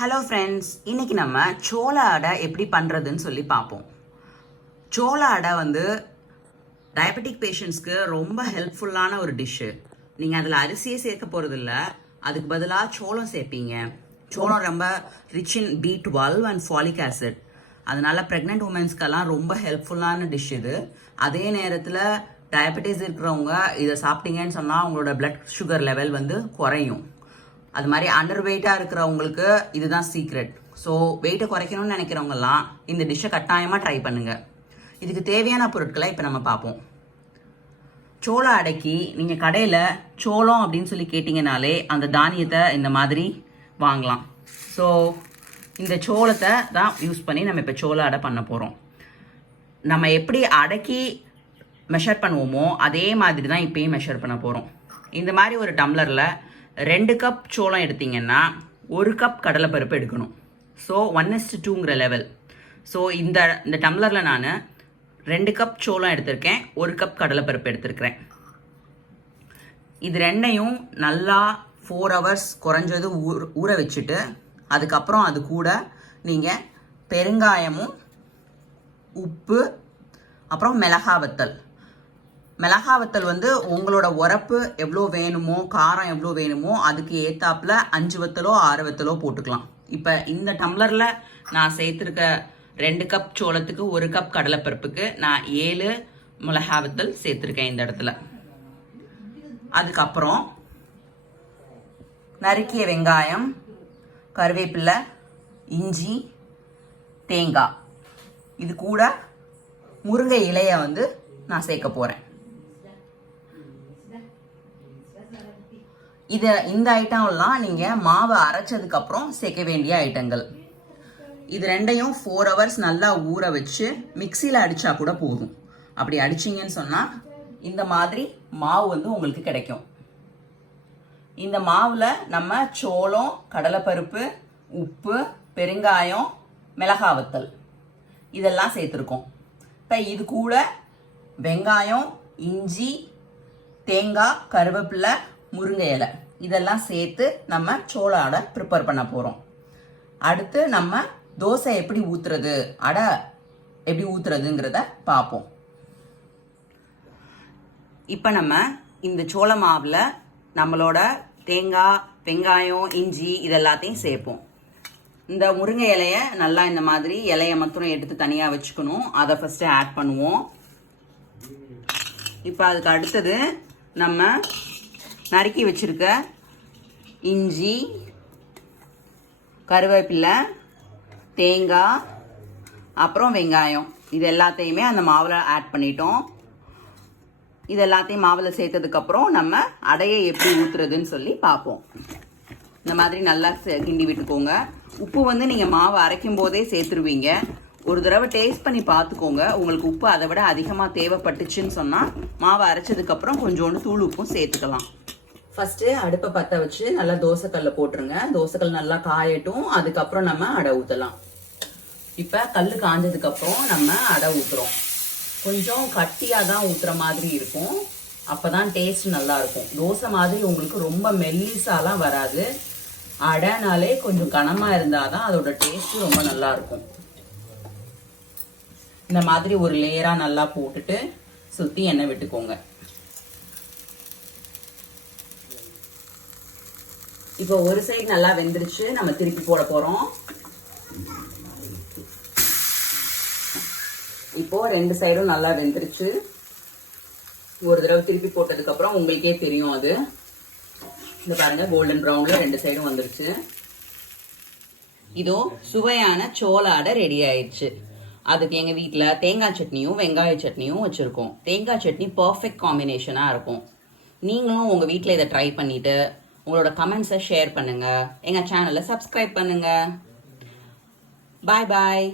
Hello friends, இன்றைக்கி நம்ம சோள அடை எப்படி பண்ணுறதுன்னு சொல்லி பார்ப்போம். சோள அடை வந்து டயபெட்டிக் பேஷண்ட்ஸ்க்கு ரொம்ப ஹெல்ப்ஃபுல்லான ஒரு டிஷ்ஷு. நீங்கள் அதில் அரிசியே சேர்க்க போகிறதில்ல, அதுக்கு பதிலாக சோளம் சேர்ப்பீங்க. சோளம் ரொம்ப rich in B12 and folic acid. அதனால் ப்ரெக்னென்ட் உமன்ஸ்க்கெல்லாம் ரொம்ப ஹெல்ப்ஃபுல்லான டிஷ் இது. அதே நேரத்தில் டயபெட்டிஸ் இருக்கிறவங்க இதை சாப்பிட்டீங்கன்னு சொன்னால் அவங்களோட பிளட் சுகர் லெவல் வந்து குறையும். அது மாதிரி அண்டர் வெயிட்டாக இருக்கிறவங்களுக்கு இதுதான் சீக்ரெட். ஸோ வெயிட்டை குறைக்கணும்னு நினைக்கிறவங்கலாம் இந்த டிஷ்ஷை கட்டாயமாக ட்ரை பண்ணுங்கள். இதுக்கு தேவையான பொருட்களை இப்போ நம்ம பார்ப்போம். சோள அடைக்கு நீங்கள் கடையில் சோளம் அப்படின்னு சொல்லி கேட்டிங்கனாலே அந்த தானியத்தை இந்த மாதிரி வாங்கலாம். ஸோ இந்த சோளத்தை தான் யூஸ் பண்ணி நம்ம இப்போ சோள அடை பண்ண போகிறோம். நம்ம எப்படி அடைக்கி மெஷர் பண்ணுவோமோ அதே மாதிரி தான் இப்போயும் மெஷர் பண்ண போகிறோம். இந்த மாதிரி ஒரு டம்ளரில் 2 கப் சோளம் எடுத்திங்கன்னா 1 கப் கடலைப்பருப்பு எடுக்கணும். So 1:2ங்கிற level. ஸோ இந்த டம்ளரில் நான் 2 கப் சோளம் எடுத்திருக்கேன், 1 கப் கடலைப்பருப்பு எடுத்திருக்கிறேன். இது ரெண்டையும் நல்லா 4 hours குறைஞ்சது ஊற வச்சுட்டு அதுக்கப்புறம் அது கூட நீங்கள் பெருங்காயமும் உப்பு அப்புறம் மிளகாவத்தல் வந்து உங்களோட உரப்பு எவ்வளோ வேணுமோ காரம் எவ்வளோ வேணுமோ அதுக்கு ஏத்தாப்புல 5 வத்தலோ 6 வத்தலோ போட்டுக்கலாம். இப்போ இந்த டம்ளரில் நான் சேர்த்துருக்க 2 கப் சோளத்துக்கு 1 கப் கடலைப்பருப்புக்கு நான் 7 மிளகாவத்தல் சேர்த்துருக்கேன் இந்த இடத்துல. அதுக்கப்புறம் நறுக்கிய வெங்காயம், கருவேப்பிலை, இஞ்சி, தேங்காய், இது கூட முருங்கை இலையை வந்து நான் சேர்க்க போகிறேன். இந்த ஐட்டம்லாம் நீங்கள் மாவை அரைச்சதுக்கப்புறம் சேர்க்க வேண்டிய ஐட்டங்கள். இது ரெண்டையும் 4 hours நல்லா ஊற வச்சு மிக்சியில் அடித்தா கூட போதும். அப்படி அடிச்சிங்கன்னு சொன்னால் இந்த மாதிரி மாவு வந்து உங்களுக்கு கிடைக்கும். இந்த மாவில் நம்ம சோளம், கடலைப்பருப்பு, உப்பு, பெருங்காயம், மிளகாவத்தல் இதெல்லாம் சேர்த்துருக்கோம். இப்போ இது கூட வெங்காயம், இஞ்சி, தேங்காய், கருவேப்பிலை, முருங்கை இலை இதெல்லாம் சேர்த்து நம்ம சோள அடை ப்ரிப்பேர் பண்ண போகிறோம். அடுத்து நம்ம தோசை எப்படி ஊற்றுறது, அடை எப்படி ஊற்றுறதுங்கிறத பார்ப்போம். இப்போ நம்ம இந்த சோள மாவில் நம்மளோட தேங்காய், வெங்காயம், இஞ்சி இதெல்லாத்தையும் சேர்ப்போம். இந்த முருங்கை இலையை நல்லா இந்த மாதிரி இலையை மாத்திரம் எடுத்து தனியாக வச்சுக்கணும். அதை ஃபஸ்ட்டு ஆட் பண்ணுவோம். இப்போ அதுக்கு அடுத்தது நம்ம நறுக்கி வச்சிருக்க இஞ்சி, கருவேப்பிலை, தேங்காய் அப்புறம் வெங்காயம் இது எல்லாத்தையுமே அந்த மாவில் ஆட் பண்ணிட்டோம். இது எல்லாத்தையும் மாவில் சேர்த்ததுக்கப்புறம் நம்ம அடையை எப்படி ஊற்றுறதுன்னு சொல்லி பார்ப்போம். இந்த மாதிரி நல்லா கிண்டி விட்டுக்கோங்க. உப்பு வந்து நீங்கள் மாவை அரைக்கும் போதே சேர்த்துருவீங்க. ஒரு தடவை டேஸ்ட் பண்ணி பார்த்துக்கோங்க. உங்களுக்கு உப்பு அதை விட அதிகமாக தேவைப்பட்டுச்சுன்னு சொன்னால் மாவை அரைச்சதுக்கப்புறம் கொஞ்சோண்டு தூள் உப்பும் சேர்த்துக்கலாம். ஃபஸ்ட்டு அடுப்பை பற்ற வச்சு நல்லா தோசைக்கல்ல போட்டுருங்க. தோசைக்கல் நல்லா காயட்டும். அதுக்கப்புறம் நம்ம அடை ஊற்றலாம். இப்போ கல் காஞ்சதுக்கப்புறம் நம்ம அடை ஊற்றுறோம். கொஞ்சம் கட்டியாக தான் ஊற்றுற மாதிரி இருக்கும். அப்போ தான் டேஸ்ட் நல்லாயிருக்கும். தோசை மாதிரி உங்களுக்கு ரொம்ப மெல்லிசாலாம் வராது. அடைனாலே கொஞ்சம் கனமாக இருந்தால் தான் அதோட டேஸ்ட்டு ரொம்ப நல்லாயிருக்கும். இந்த மாதிரி ஒரு லேயராக நல்லா போட்டுட்டு சுற்றி எண்ணெய் விட்டுக்கோங்க. இப்போ ஒரு சைடு நல்லா வெந்துருச்சு, நம்ம திருப்பி போட போகிறோம். இப்போ 2 சைடும் நல்லா வெந்துருச்சு. ஒரு தடவை திருப்பி போட்டதுக்கப்புறம் உங்களுக்கே தெரியும் அது. இந்த பாருங்க, கோல்டன் ப்ரௌனில் 2 சைடும் வந்துருச்சு. இதோ சுவையான சோள அடை ரெடி ஆயிடுச்சு. அதுக்கு எங்கள் வீட்டில் தேங்காய் சட்னியும் வெங்காய சட்னியும் வச்சுருக்கோம். தேங்காய் சட்னி பர்ஃபெக்ட் காம்பினேஷனாக இருக்கும். நீங்களும் உங்கள் வீட்டில் இதை ட்ரை பண்ணிவிட்டு உங்களோட கமெண்ட்ஸை ஷேர் பண்ணுங்கள். எங்கள் சேனலை சப்ஸ்கிரைப் பண்ணுங்கள். பாய் பாய்.